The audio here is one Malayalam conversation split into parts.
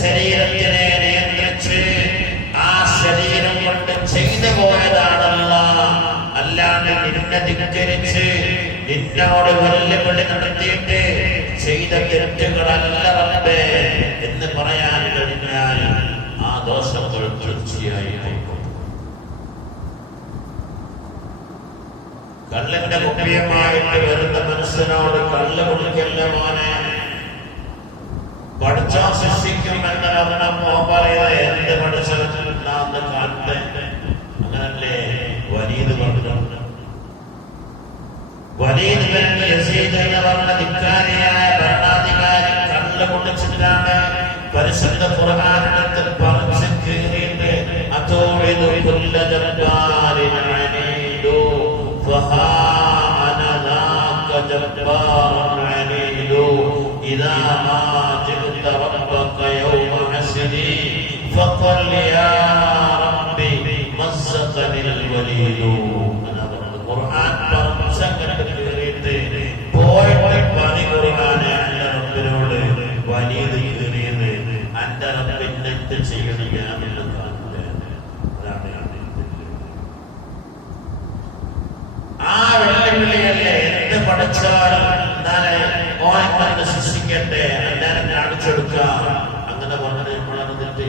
ശരീരത്തിനെ നിയന്ത്രിച്ച് ആ ശരീരം കൊണ്ട് ചെയ്തു പോയതാണല്ല, അല്ലാണ്ട് നിന്നെ ധിക്കരിച്ച് നിന്നോട് വെല്ലുവിളി നടത്തിയിട്ട് ചെയ്ത തെറ്റുകളല്ല റബ്ബേ എന്ന് പറയാൻ കഴിഞ്ഞാൽ ആ ദോഷങ്ങൾ തീർച്ചയായും കള്ളിന്റെ കുപ്പിയമായിട്ട് വരുന്ന മനുഷ്യനോട് കള്ള് കുടിക്കല്ല മോനെ, പഠിച്ചാ ശിക്ഷിക്കുമെന്ന് പറയുന്നത് എന്ത് പഠിച്ചാന്ന് കാട്ടെ. അങ്ങനല്ലേ വലീദ് പറഞ്ഞിട്ടുണ്ട്. വലീദ് ബിൻ യസീദ് എന്ന് പറഞ്ഞ ധിക്കാരിയായ ഭരണാധികാരി കള്ള് കുടിച്ചിട്ടാണ് പരിശുദ്ധ ഖുർആനിൽ പറിച്ച് കീറിയിട്ട് അതോഇദു കുല്ല ജബ്ബാരിൻ അനീദു ഫഹാ അന ദാക ജബ്ബാറുൻ അനീദു ഇദാ മാ ജിബ്ത റബ്ബക യൗമ ഹസ്രി ഫഖൽ യാ റബ്ബി മസ്സഖനിൽ വലീദു. ഖുർആൻ പറിച്ചങ്ങട്ട് കീറിയിട്ട് പോയിട്ട് പണി ഖുർആനെ അന്റെ റബ്ബിനോട് വലീദ് കീറിയത് അന്റെ റബ്ബിന്റെ എന്ത് ചെയ്യണം ഞാനെന്ന് ആ വെള്ളിവിളിയല്ലേ എന്ത് പഠിച്ചാലും എന്നാലേ മോൻ പറഞ്ഞ് ശിക്ഷിക്കട്ടെ, എല്ലാരും കാണിച്ചെടുക്കാം. അങ്ങനെ പറഞ്ഞത് നമ്മളത് തെറ്റ്.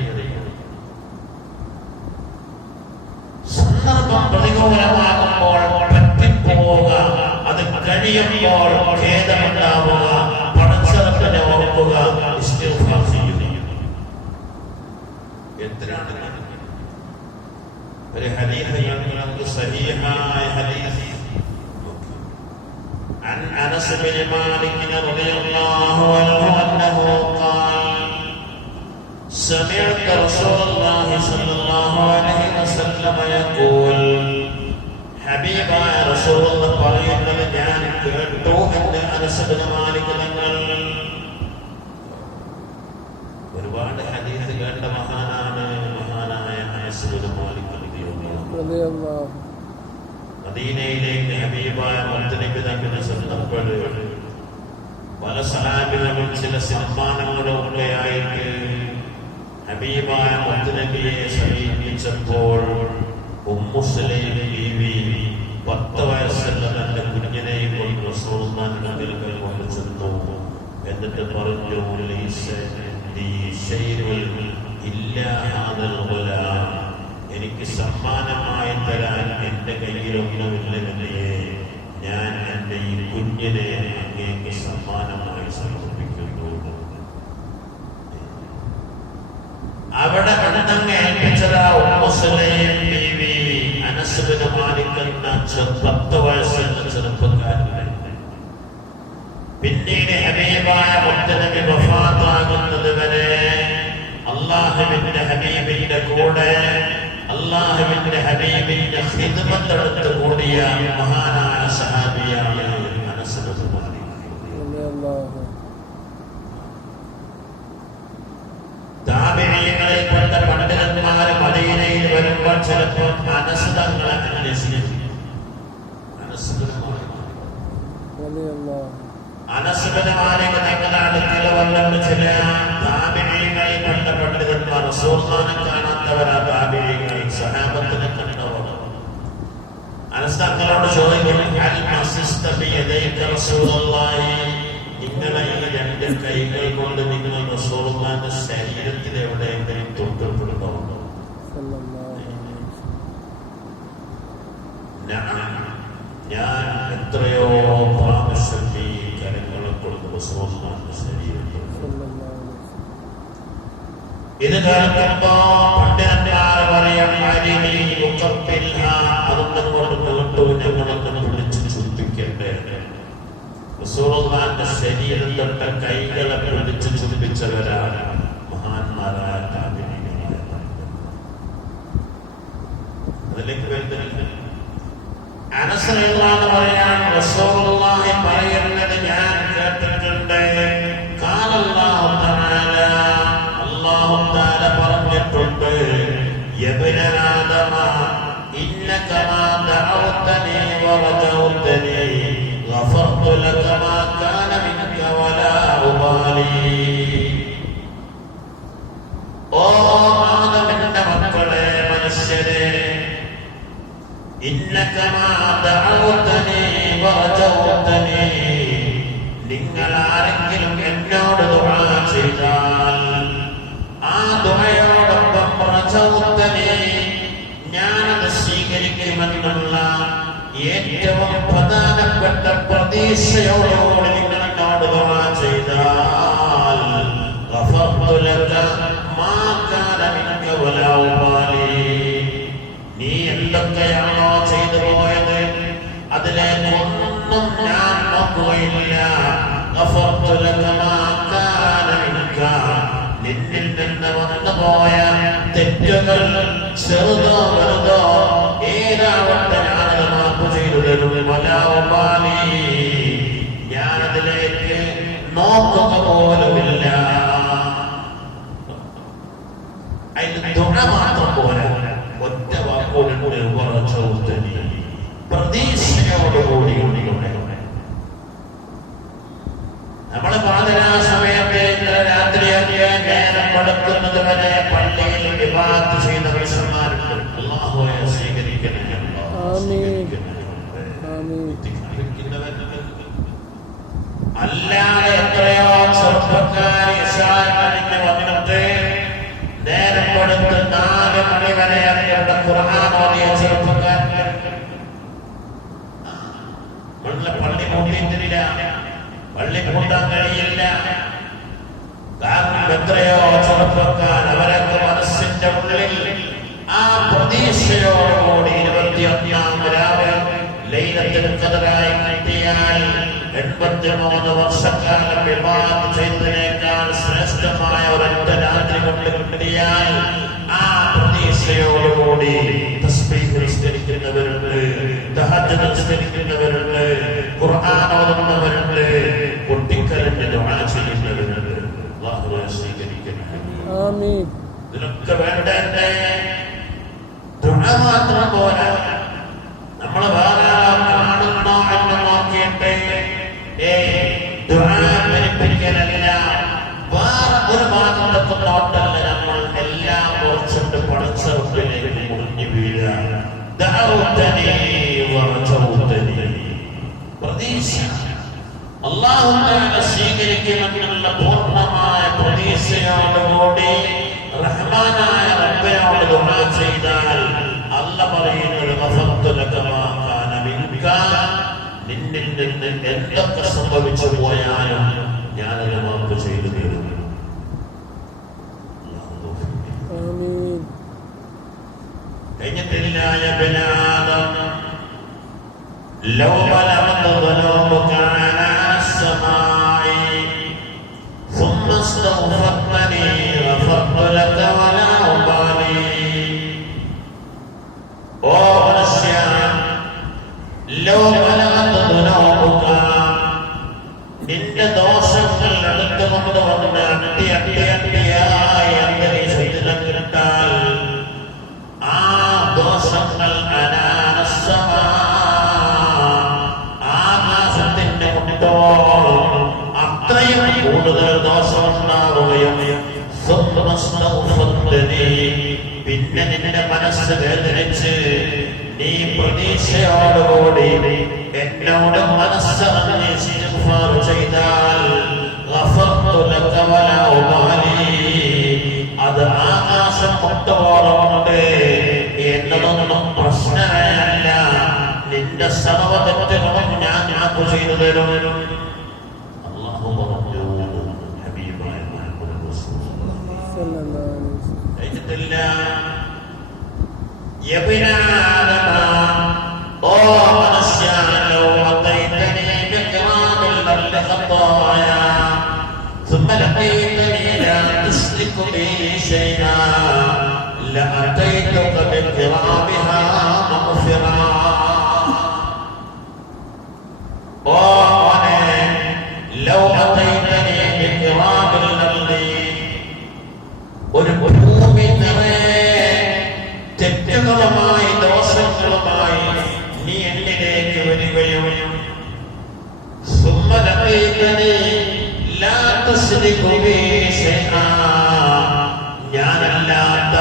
സന്ദർഭം പ്രതികൂലമാകുമ്പോൾ പറ്റിപ്പോവുക, അത് കഴിയുമ്പോൾ ഖേദമുണ്ടാവുക, പടച്ചറപ്പിനെ ഓർക്കുക, ഇസ്തിഗ്ഫാർ ചെയ്യുക. എത്രയാണ് ഒരു ഹദീസ് നമുക്ക് സഹീഹായ ഹദീസ് عن أنس بن مالك رضي الله عنه أنه قال سمعت رسول الله صلى الله عليه وسلم يقول حبيبا رسول الله പറയുന്നത് ഞാൻ കേട്ടു എന്ന് അനസ് ബിൻ മാലിക് തങ്ങൾ. ഒരുപാട് ഹദീസ് കേട്ട മഹാനാണ് മഹാനായ അനസ് ബിൻ മാലിക് റളിയല്ലാഹു. മദീനയിലേക്ക് ഹബീബായ മുത്തുനബി തങ്ങളുടെ സ്വന്തപ്പെടുക, പല സഹാബികളും ചില സമ്മാനങ്ങളും ഒക്കെയായിട്ട് ഹബീബായ മുത്തുനബിയെ സമീപിച്ചപ്പോൾ ഉമ്മു സുലൈം ബീവി 10 വയസ്സുള്ള തന്റെ കുഞ്ഞിനെയും കൊണ്ട് റസൂലുള്ളാഹിന്റെ അടുക്കൽ കൊണ്ടുചെന്നു. എന്നിട്ട് പറഞ്ഞു, ലൈസ ലീ ശൈഉൻ ഇല്ലാ ഹാദൽ ഗുലാം, എനിക്ക് സമ്മാനമായി തരാൻ എന്റെ കയ്യിലൊന്നുമില്ല നബിയേ, ഞാൻ എന്റെ ഈ കുഞ്ഞിനെ അങ്ങേക്ക് സമ്മാനമായി സമർപ്പിക്കുന്നു. അവിടെ അടുത്തങ്ങ് ഏൽപ്പിച്ചതാ ഉമ്മു സുലൈം ബീവി അനസ് ബിൻ മാലിക് എന്ന 10 വയസ്സുള്ള ചെറുപ്പക്കാരനെ. പിന്നീട് ഹബീബായ മുത്തുനബി വഫാത്താകുന്നത് വരെ അല്ലാഹുവിന്റെ ഹബീബിന്റെ കൂടെ അല്ലാഹുവിന്റെ ഹബീബിന്റെ ഖിദ്മത്ത് എടുത്ത് കൂടിയ മഹാനായ സഹാബിയാണ് അനസ് ബിൻ മാലിക് റളിയല്ലാഹു. താബിഈങ്ങളിൽ പെട്ട പണ്ഡിതന്മാർ മദീനയിൽ വരുമ്പോൾ ചിലപ്പോൾ അനസ് തങ്ങളെ അന്വേഷിക്കും. അനസ് ബിൻ മാലിക് റളിയല്ലാഹു. അനസ് ബിൻ മാലിക് തങ്ങളുടെ അടുക്കൽ വന്നപ്പോൾ ചില താബിഈങ്ങളിൽ പെട്ട പണ്ഡിതന്മാർ റസൂലുള്ളാഹിനെ കാണാത്തവരാ താബിഈകൾ സഹാബത്തിനെ കണ്ടവർ. അനസ് തങ്ങളോട് ചോദിക്കും, ഹൽ മസ്സ്ത ബിയദൈക റസൂലുള്ളാഹി, നിങ്ങളെ ഈ 2 കൈകൾ കൊണ്ട് നിങ്ങൾ റസൂലുള്ളാഹിന്റെ ശരീരത്തിൽ എവിടെയെങ്കിലും തൊട്ടിട്ടുണ്ടോ? ഞാൻ എത്രയോ പ്രാവശ്യം ഈ കരങ്ങളെ കൊണ്ട് റസൂലുള്ളാഹിന്റെ ശരീരത്തിൽ. ഇത് കേൾക്കുമ്പോ പണ്ഡിതന്മാർ പറയാം, അതൊന്നും കൊണ്ട് കേട്ടു ഞങ്ങളൊക്കെ വിളിച്ച് ചുംബിക്കട്ടെ. റസൂലുള്ളാഹിന്റെ ശരീരം തൊട്ട കൈകളെ പിടിച്ച് ചുംബിച്ചവരാണ് മഹാന്മാരായ താബിഈകൾ. അതിലേക്ക് വരുന്നില്ല. അനസ് റളിയല്ലാഹു പറയാൻ റസൂലുള്ളാഹി പറയുന്നത് ഞാൻ കേട്ടിട്ടുണ്ട്. ഖാലല്ലാഹു തആല, അല്ലാഹു തആല പറഞ്ഞിട്ടുണ്ട്, യബ്ന ആദമ ഇന്നക മാ ദഅവതനി വറജൗതനി ഗഫർതു ലക മാ കാന മിൻക വലാ ഉബാലി. ഇന്നകമാ ദഅവതനി വറജൗതനി, നിങ്ങൾ ആരെങ്കിലും എന്നോട് ദുആ ചെയ്താൽ ആ ദുആയോടൊപ്പം വറജൗതനി, ഞാനത് സ്വീകരിക്കുമെന്നുള്ള ഏറ്റവും പ്രധാനപ്പെട്ട പ്രതീക്ഷയോടുകൂടി നിങ്ങൾ എന്നോട് ദുആ ചെയ്താൽ ഗഫർതു ലക മാ കാന മിൻക വലാ ഉബാലി, നീ എന്തൊക്കെയാണോ ചെയ്തു പോയത് അതിലേക്കൊന്നും ഞാൻ നോക്കുകയില്ല. ഗഫർതു ലക മാ കാന മിൻക, നിന്നിൽ നിന്ന് വന്നുപോയ തെറ്റുകൾ ചെറുതോ വലുതോ ഏതാവട്ടെ ഞാനത് മാപ്പ് ചെയ്തു തരും. വലാ ഉബാലി, ഞാനതിലേക്ക് നോക്കുക പോലുമില്ല. അതിന് ദുആ മാത്രം പോരാ, ഒറ്റ വാക്കോടുകൂടി വറജൗതനി, പ്രതീക്ഷയോടുകൂടി. നമ്മള് പാതിരാ സമയത്ത് രാത്രിയൊക്കെ നേരം പടുക്കുന്നത് വരെ പള്ളിയിൽ ഇബാദത്ത് ചെയ്യുന്ന മനുഷ്യന്മാരുണ്ട്. അല്ലാഹുവേ സ്വീകരിക്കണേ, അല്ലാതെ എത്രയോ ചെറുപ്പക്കാർ ഇശാ കഴിഞ്ഞ് വന്നിട്ട് നേരം കൊടുത്ത് 4 മണി വരെ അവരുടെ ഖുർആൻ ഓതിയ ചെറുപ്പക്കാരുണ്ട്. പള്ളി കൂട്ടിയിട്ടില്ല, പള്ളി കൂട്ടാൻ കഴിയില്ല. കാരണം എത്രയോ ചെറുപ്പക്കാർ അവരൊക്കെ മനസ്സിന്റെ ഉള്ളിൽ ആ പ്രതീക്ഷയോടുകൂടി 21-ാം രാവ് ലൈലത്തുൽ ഖദറായി കിട്ടിയാൽ 83 വർഷക്കാലം ഇബാദത്ത് ചെയ്തതിനേക്കാൾ ശ്രേഷ്ഠമായ ഒരൊറ്റ രാത്രി കൊണ്ട് കിട്ടിയാൽ ആ പ്രതീക്ഷയോടുകൂടി തസ്ബീഹ് നിസ്കരിക്കുന്നവരുണ്ട്, തഹജ്ജുദ് നിസ്കരിക്കുന്നവരുണ്ട്, ഖുർആൻ ഓതുന്നവരുണ്ട്, പൊട്ടിക്കരഞ്ഞ് ദുആ ചെയ്യുന്നവരുണ്ട്. അല്ലാഹുവേ സ്വീകരിക്കണേ. ആമീൻ. ഇതിലൊക്കെ വേണ്ടേ ദുആ മാത്രം പോരാ, നമ്മൾ വേറെ കാണുന്നോ എന്ന് നോക്കിയിട്ട് ദുആ പരിപ്പിക്കലല്ല, വേറെ ഒരു ഭാഗത്തൊക്കെ നോട്ടല്ല, നമ്മൾ എല്ലാം കുറച്ചിട്ട് പടച്ചറപ്പിലേക്ക് മുറിഞ്ഞു വീഴുക. ദഅവതനി വറജൗതനി, പ്രതീക്ഷ അല്ലാഹു തആല സ്വീകരിക്കുമെന്നുള്ള പൂർണ്ണമായ പ്രതീക്ഷയോടുകൂടി റഹ്മാനായ റബ്ബിനോട് ദുആ ചെയ്താൽ അല്ലാഹ് പറയുന്നത് ഗഫർതു ലക മാ കാന മിൻക, നിന്നിൽ നിന്ന് എന്തൊക്കെ സംഭവിച്ചു പോയാലും ഞാനത് മാപ്പ് ചെയ്തു തരും. കഴിഞ്ഞിട്ടില്ല യാ ആദം ലൗ ബലഗത ദുനൂബക അലാ അസ്സമാഇ ثم استغفرتني غفرت لك ولا أبالي. ഓ മനുഷ്യ, ലൗ ബലഗത ദുനൂബക, നിന്റെ ദോഷങ്ങൾ അടുത്തുകൊണ്ട് വന്ന് അട്ടിയായി അന്തരീക്ഷത്തിലിട്ടാൽ ആ ദോഷങ്ങൾ ആകാശത്തിന്റെ മുട്ടോളം അത്രയും കൂടുതൽ ദോഷമുണ്ടാവുകയും പിന്നെ നിന്റെ മനസ്സ് വേദനിച്ച് നീ പ്രതീക്ഷയോടുകൂടി എന്നോട് മനസ്സറിഞ്ഞ് ഇസ്തിഗ്ഫാർ ചെയ്താൽ ഗഫർതു ലക വലാ ഉബാലി, അത് ആകാശം മുട്ടോളമുണ്ട് എന്നതൊന്നും പ്രശ്നമല്ല, നിന്റെ സർവ്വ തെറ്റുകളും ഞാൻ മാപ്പ് ചെയ്തു തരും. അല്ലാഹു പറഞ്ഞു ഹബീബായ മുഹമ്മദ് റസൂലുള്ളാഹി സ്വല്ലല്ലാഹു അലൈഹി വസല്ലം. യബ്ന ആദം, ഓ മനുഷ്യ, ലൗ അതൈതനി ബിഖറാബിൽ അർളി ഖത്തായ ثم لقيتني لا تشرك بي شيئا لأتيتك بقرابها مغفرا. لو أتيتني بقراب الأرض, ഒരു ഭൂമി നിറയെ തെറ്റുകളുമായി ദോഷങ്ങളുമായി നീ എന്നിലേക്ക് വരികയും ഞാനല്ലാത്ത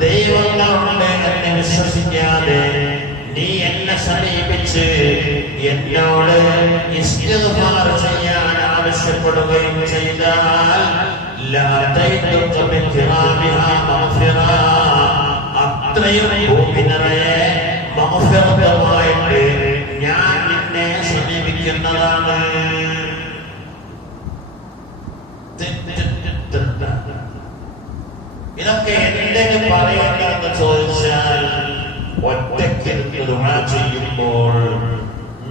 ദൈവങ്ങളുണ്ട് എന്ന് വിശ്വസിക്കാതെ നീ സമീപിച്ച് എന്നോട് ഇസ്തിഗ്ഫാർ ചെയ്യാൻ ആവശ്യപ്പെടുകയും ചെയ്താൽ അത്രയും ഭൂമി നിറയെ മഗ്ഫിറത്തുമായിട്ട് ഞാൻ നിന്നെ സമീപിക്കുന്നതാണ്. ഇതൊക്കെ എന്തെങ്കിലും പറയണമെന്ന് ചോദിച്ചാൽ ഒറ്റയ്ക്ക് ദുആ ചെയ്യുമ്പോൾ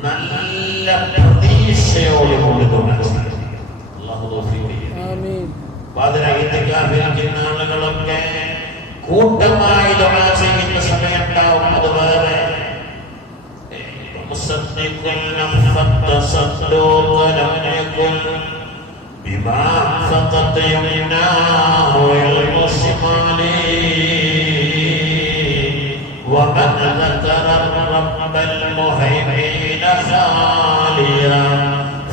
നല്ല പ്രതീക്ഷയോടുകൂടി ദുആ ചെയ്യണം. അല്ലാഹു തൗഫീഖ് ചെയ്യട്ടെ. പാതിരായിട്ടിരിക്കുന്ന ആളുകളൊക്കെ കൂട്ടമായി ദുആ ചെയ്യുന്ന സമയമുണ്ടാവും. അത് വേറെ بما فقط يمناه والشمال ومن ذكر الرب المهيمن خاليا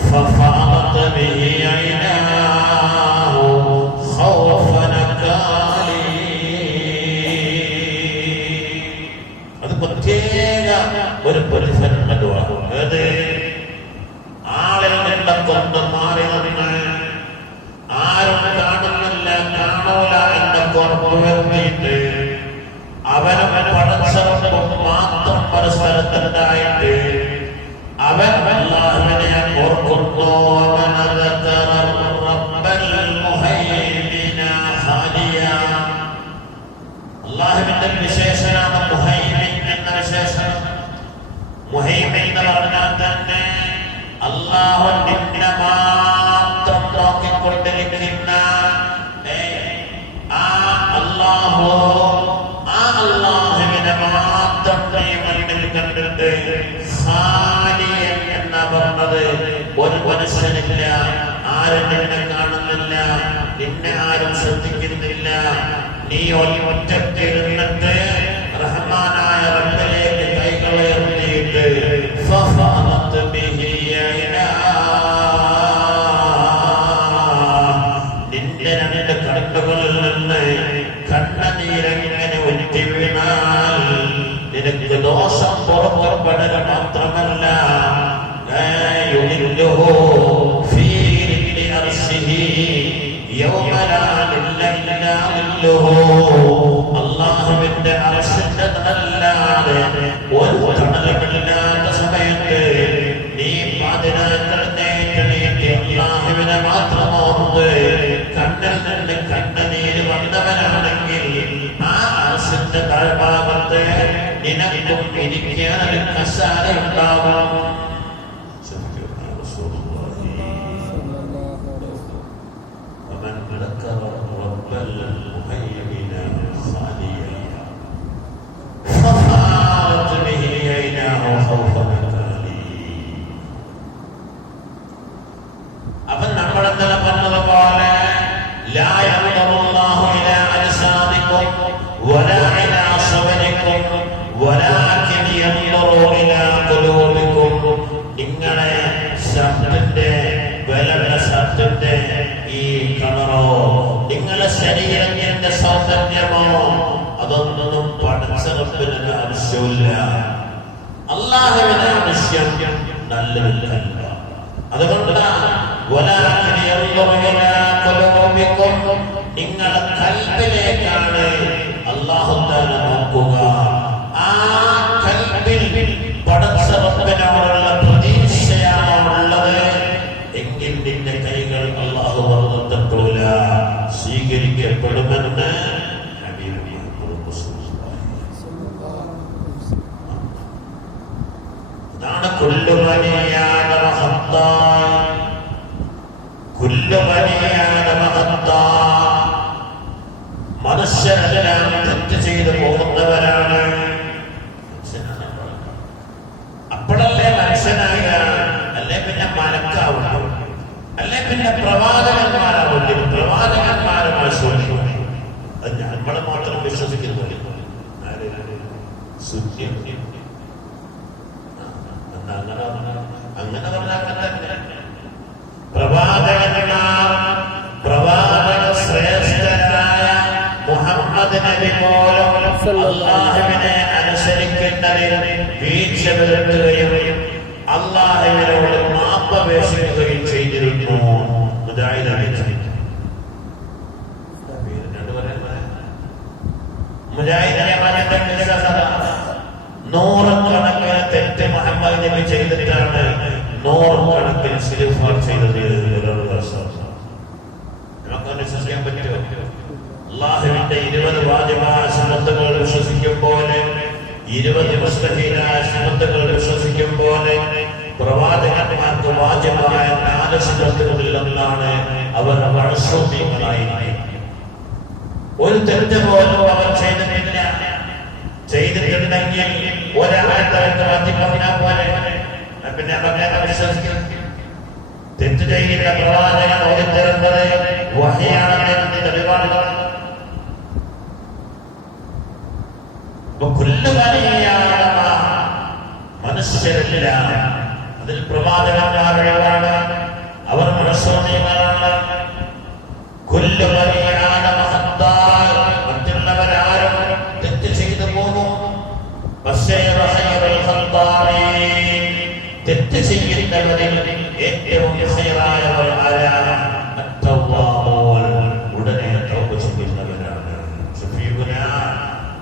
ففاضت به عيناه خوفا نكالي. അത് പ്രത്യേക ഒരു പരിസരം അത് ആളിൽ നിന്നൊക്കെ മാറി നിന്ന് ആരും കാണുന്നില്ല കാണൂല എന്ന പുറത്തുവരുത്തിയിട്ട് അവനവൻ പടച്ചവനും മാത്രം പരസ്പരത്തിലായിട്ട് അവൻ അല്ലാഹുവിനെ ഓർക്കുന്നു. അല്ലാഹുവിന്റെ വിശേഷനാണ് മുഹൈമിൻ എന്ന വിശേഷണം. മുഹൈമിൻ എന്ന് പറഞ്ഞാൽ തന്നെ അല്ലാഹു നിന്നെ മാത്രം നോക്കിക്കൊണ്ടിരിക്കുന്ന അല്ലാഹുവിനെ മാത്രം മുന്നിൽ കണ്ടിട്ട് ഖാലിയൻ എന്ന പറഞ്ഞത് ഒരു മനുഷ്യനില്ല, ആരും നിന്നെ കാണുന്നില്ല, നിന്നെ ആരും ശ്രദ്ധിക്കുന്നില്ല. നീ ഒറ്റയ്ക്കിരുന്നിട്ട് റഹ്മാനായ റബ്ബിലേക്ക് കൈകളുയർത്തിയിട്ട് നിന്റെ രണ്ട് കണ്ണുകളിൽ നിന്ന് കണ്ണുനീരങ്ങനെ ഒറ്റി വീണാൽ നിനക്ക് ദോഷം പുറപ്പെടുക മാത്രമല്ല അല്ലാഹുവിന്റെ അർശിന്റെ തണലല്ലാതെ ഒരു തണലുമില്ലാത്ത സമയത്ത് നീ അല്ലാഹുവിനെ മാത്രം ഓർത്ത് കണ്ണിൽ നിന്ന് കണ്ണുനീര് വന്നവനാണെങ്കിൽ ആ അർശിന്റെ താഴ്ഭാഗത്ത് നിനക്കും ഇരിക്കാൻ കസാര ഉണ്ടാവാം. അപ്പൊ നമ്മളെന്താ പറഞ്ഞതുപോലെ നിങ്ങളെ ശബ്ദത്തിന്റെ വിലയുടെ ശബ്ദത്തിന്റെ ഈ കളറോ നിങ്ങളെ ശരീരത്തിന്റെ സൗന്ദര്യമോ അതൊന്നും പഠിച്ചറപ്പിന് ആവശ്യമില്ല. അല്ലാഹുവിന് ആവശ്യം നല്ലതല്ല. അതുകൊണ്ടാണ് നിങ്ങളുടെ കൽബിലേക്കാണ് അല്ലാഹു തആല നോക്കുക. ആ കൽബിൽ പടച്ചറപ്പിനോടുള്ള പ്രതീക്ഷയാണുള്ളത് എങ്കിൽ നിന്റെ കൈകൾ അല്ലാഹു വർദ്ധത്തൂല സ്വീകരിക്കപ്പെടുമെന്ന് അതാണ് മനുഷ്യരെല്ലാം തെറ്റ് ചെയ്തു പോകുന്നവരാണ്. അപ്പോഴല്ലേ മനുഷ്യനായ, അല്ലെ പിന്നെ മലക്കാവുള്ളൂ, അല്ലെ പിന്നെ പ്രവാചകന്മാരാവുള്ളൂ. പ്രവാചകന്മാരുമായി ചോദിക്കും. അത് നമ്മളെ മാത്രം വിശ്വസിക്കുന്നില്ല. അങ്ങനെ പറഞ്ഞാൽ പ്രവാചക ശ്രേഷ്ഠരായ മുഹമ്മദ് നബി പോലും അല്ലാഹുവിനെ അനുസരിക്കുന്നതിൽ വീഴ്ച വരുത്തുകയും അല്ലാഹുവിനോട് മാപ്പപേക്ഷിക്കുകയും ചെയ്തിരുന്നു. നൂറുകണക്കിന് തെറ്റ് മുഹമ്മദ് നബി ചെയ്തിട്ടാണ് നൂറുകണക്കിന് ഇസ്തിഗ്ഫാർ ചെയ്തത്. നമുക്കൊന്ന് വിശ്വസിക്കാൻ പറ്റുമോ? അല്ലാഹുവിന്റെ 20 വാജിബായ സുന്നത്തുകൾ വിശ്വസിക്കും പോലെ, 20 മുസ്തഹീലായ സുന്നത്തുകൾ വിശ്വസിക്കും പോലെ, പ്രവാചകന്മാർക്ക് വാജിബായ 4 സുന്നത്തുകളിൽ ഒന്നാണ് അവർ മഅ്സൂമികളായിരിക്കും. ഒരു തെറ്റ് പോലും അവർ ചെയ്തിട്ടില്ല. ചെയ്തിട്ടുണ്ടെങ്കിൽ ഒരാഴ്ച മാറ്റി പറഞ്ഞാൽ പോലെ പിന്നെ അവരെ വിശ്വസിക്കും. തെറ്റ് ചെയ്യുന്ന പ്രവാചകൻ ഓടിത്തരുന്നത് വഹയാണെന്ന് തെളിവാണ്. മനുഷ്യരല്ല, അതിൽ പ്രവാചകന്മാരാണ്, അവർ മനുഷ്യങ്ങളാണ്. മറ്റുള്ളവരാരും തെറ്റ് ചെയ്തു പോകും. പക്ഷേ തെറ്റ് ചെയ്യുന്നവരിൽ ഏറ്റവും ഖൈറായവർ ആരാണ്? ഉടനെ തൗബ ചെയ്യുന്നവരാണ്. ശഫീഉനാ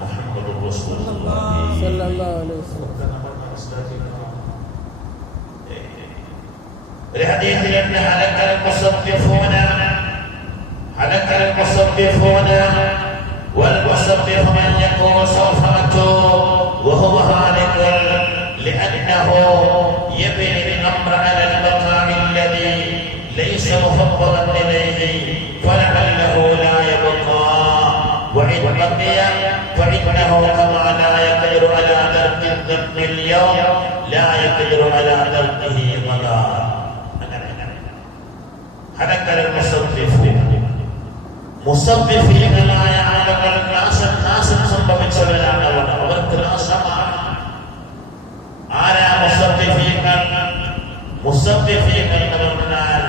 മുഹമ്മദുർ റസൂലുള്ളാഹി സ്വല്ലല്ലാഹു അലൈഹി വസല്ലം. ഒരു ഹദീസിൽ ഹലക്കൽ മുസദ്ദിഫൂന والمصدق من يكون صوفته وهو هالك لأنه يبني الأمر على المقام الذي ليس مفضلا إليه فلعله لا يبقى، وإن بقي فإنه كما لا يقدر على ترك الذنب اليوم لا يقدر على تركه غدا. هلك المصدقون മുസബ്ബിഫീങ്ങളായ ആളുകൾ നാശം സംഭവിച്ചവരാണ്. അവർക്ക് നാശമാണ്. ആരാ മുസബ്ബിഫീങ്ങൾ? മുസബ്ബിഫീങ്ങൾ എന്ന് പറഞ്ഞാൽ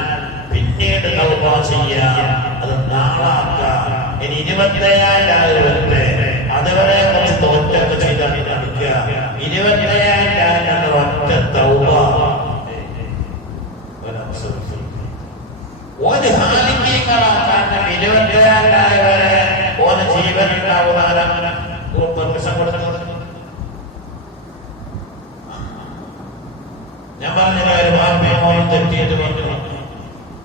പിന്നീട് തൗബ ചെയ്യാം, അത് നാളാക്കാം. ഇനി 27,000 വരട്ടെ, അതുവരെ കുറച്ച് തോറ്റൊക്കെ ചെയ്താൽ നടക്കുക. 27,000 ഒറ്റ തൗബ. ഒരു ഹാലിക്കീങ്ങളാണ്. കാരണം 27,000 വരെ ഓന് ജീവൻ ഉണ്ടാവുന്ന പെർമിഷൻ കൊടുക്കുന്നത്. ഞാൻ പറഞ്ഞില്ല, ഒരു ബാപ്പയും തെറ്റിയിട്ട് പറഞ്ഞു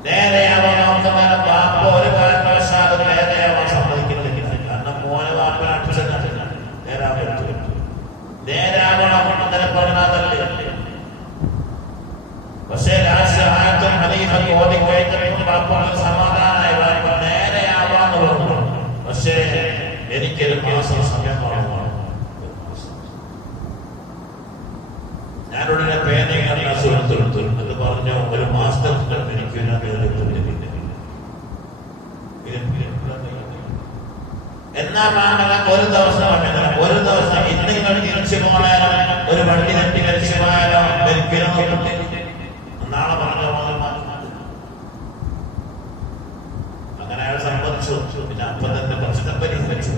നേരെയാവാൻ നോക്കുന്ന ബാപ്പ ഒരു കാരണവശാലും നേരെയാവാൻ സമ്മതിക്കുന്നില്ല. കാരണം മോനെ ബാപ്പനെ അടിച്ചത് നേരാവാൻ പറ്റും. നേരാവണം അങ്ങനെ പറഞ്ഞാലല്ലേ. പക്ഷേ രാഷ്ട്രീയത്തും ഹനീഫത്ത് ഓടിക്കഴിഞ്ഞപ്പോൾ ബാപ്പ സമാധാനമായി നേരെയാവാന്ന് പറഞ്ഞു. പക്ഷേ എനിക്കൊരു മാസം സമയം പറഞ്ഞു. ഞാനുടനെ പേനയാണ് സുഹൃത്തെടുത്തു എന്ന് പറഞ്ഞു. ഒരു മാസത്തിൽ എനിക്ക് എന്നാ ഒരു ദിവസം ഇന്നിങ്ങൾ തിരിച്ചു പോയാലോ, ഒരു വണ്ടി തട്ടി കഴിച്ചു പോയാലോ നാളെ പറഞ്ഞ അങ്ങനെ അയാൾ സംബന്ധിച്ചു. പിന്നെ അപ്പൊ തന്നെ പ്രശ്നം പരിഹരിച്ചു.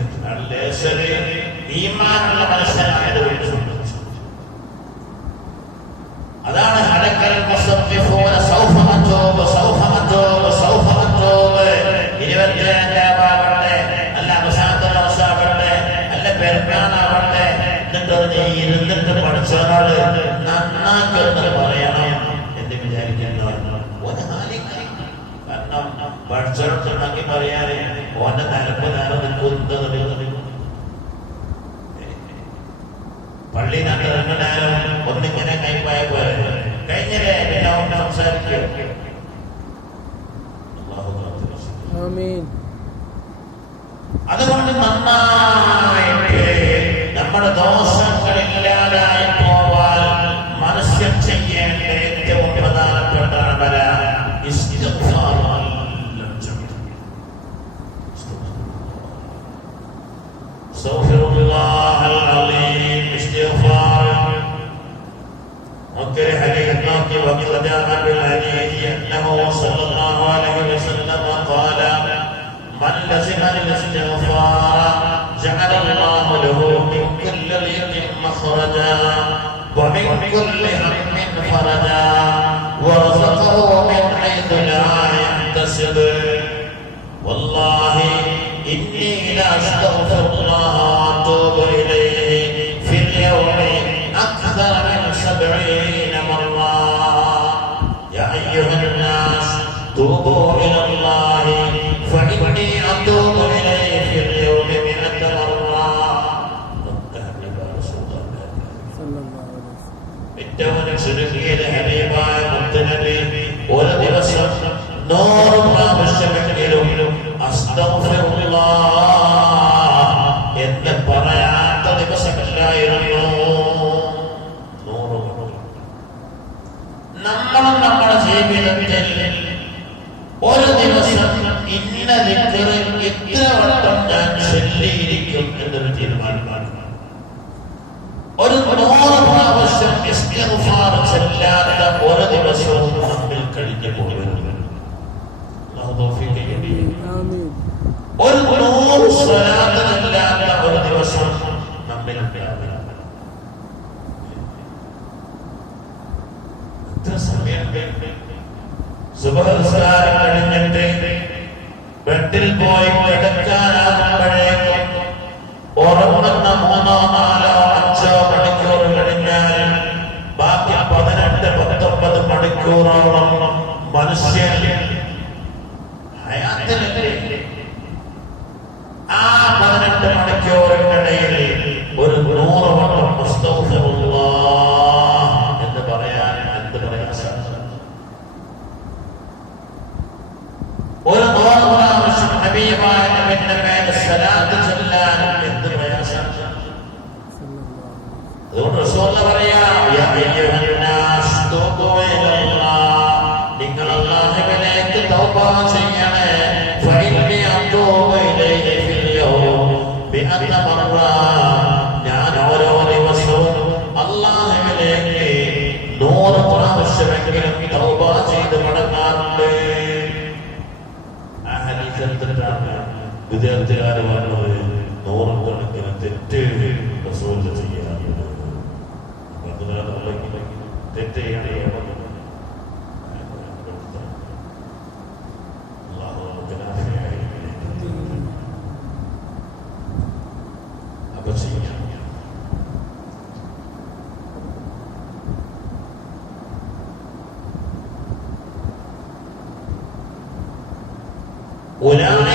ഈമാനുള്ള മനുഷ്യനായത് വിളിച്ചു. അതാണ് ഹലക്കൽ മുസദ്ദിഫൂന സൗഫ മതൂബ് സൗഫ മതൂബ് സൗഫ മതൂബ്. 27,000 അല്ല അവസാനത്തെ അല്ല പെരുന്നാളാവട്ടെ, എന്നിട്ട് ഇരുന്നിട്ട് പഠിച്ചവരോട് നന്നാക്കെന്ന് പറയണം എന്ന് വിചാരിക്കുന്നു. കാരണം പഠിച്ചോട്ടുണ്ടെങ്കിൽ പറയാനേ ഓന്റെ തലപ്പ് നേരം നിൽക്കുന്നത്. പള്ളി നട്ടിറങ്ങാനും ഒന്നിങ്ങനെ കൈപ്പായ പോലെ കഴിഞ്ഞില്ലേ പിന്നെ സംസാരിക്കും. അതുകൊണ്ട് നന്നായിട്ട് നമ്മുടെ ദോഷങ്ങളില്ലാതായി പോവാൻ മനുഷ്യൻ ചെയ്യേണ്ട ഏറ്റവും പ്രധാനപ്പെട്ട അമല ഇസ്തിഗ്ഫാർ. وقد جاء بالحديث أنه صلى الله عليه وسلم قال من لزم الاستغفار جعل الله له مخرجا ومن كل هم فرجا ورزقه من حيث لا يحتسب والله إني لأستغفر الله وأتوب إليه في اليوم أكثر من 70 مرة يا أيها الناس توبوا إلى الله فإني أتوب إليه في اليوم 100 مرة ഏറ്റവും ചുരുങ്ങിയ ഹബീബായ മുത്തുനബി ഒരു ദിവസം 100 പ്രാവശ്യമെങ്കിലും അസ്തഗ്ഫിറുല്ലാഹ് എന്ന് പറയാത്ത ദിവസമില്ലായിരുന്നു. 100. നമ്മളും നമ്മുടെ ജീവിതത്തിൽ ഒരു ദിവസം ഇന്ന ദിക്ർ ഇത്ര വട്ടം ഞാൻ ചൊല്ലിയിരിക്കും എന്നൊരു തീരുമാനമാണ്. ഒരു 100 പ്രാവശ്യം ഇസ്തിഗ്ഫാർ ചൊല്ലാത്ത ഒരു ദിവസവും നമ്മിൽ കഴിഞ്ഞു പോകരുത്. അല്ലാഹു തൗഫീഖ് ചെയ്യട്ടെ. ഒരു 100 സ്വലാത്ത് ചൊല്ലാത്ത ഒരു ദിവസം നമ്മിൽ ഉണ്ടാവില്ല. എത്ര സമയം സുബ്ഹ് നിസ്കാരം കഴിഞ്ഞിട്ട് ബെഡിൽ പോയി കിടക്കാനാകുമ്പോഴേക്കും ഉറങ്ങുന്ന 3, 4, 5 മണിക്കൂർ കഴിഞ്ഞാൽ ബാക്കി 18, 19 മണിക്കൂറോളം മനുഷ്യൻ ഹയാത്തിലല്ലേ. ആ 18 മണിക്കൂറിനിടയിൽ ഒരു 100 വട്ടം അസ്തഗ്ഫിറുല്ലാഹ് എന്ന് പറയാൻ എന്ത് പ്രയാസം. ഒരു 100 പ്രാവശ്യം ഹബീബായ നബിയുടെ മേൽ സ്വലാത്ത് ചൊല്ലാൻ എന്ത് പ്രയാസം. അതുകൊണ്ട് റസൂൽ പറയാ യാ അയ്യുഹന്നാസ് തൂബൂ ഇലല്ലാഹ്, നിങ്ങൾ അല്ലാഹുവിലേക്ക് തൗബ ചെയ്യണേ. ഫഇന്നി അതൂബു ഇലൈഹി ഫിൽ യൗം 100 മർറ, ഞാൻ ഓരോ ദിവസവും അല്ലാഹുവിലേക്ക് 100 പ്രാവശ്യമെങ്കിലും തൗബ ചെയ്ത് മടങ്ങാറുണ്ട്. ആ ഹദീസ് എടുത്തിട്ടാണ് വിദ്യാർത്ഥികാർ പറഞ്ഞത് 100 കണക്കിന് തെറ്റ് റസൂൽ ചെയ്യാറുണ്ട്. തെറ്റ് ചെയ്യണേ. അപ്പൊ ചെയ്യാം. ഒരാൾ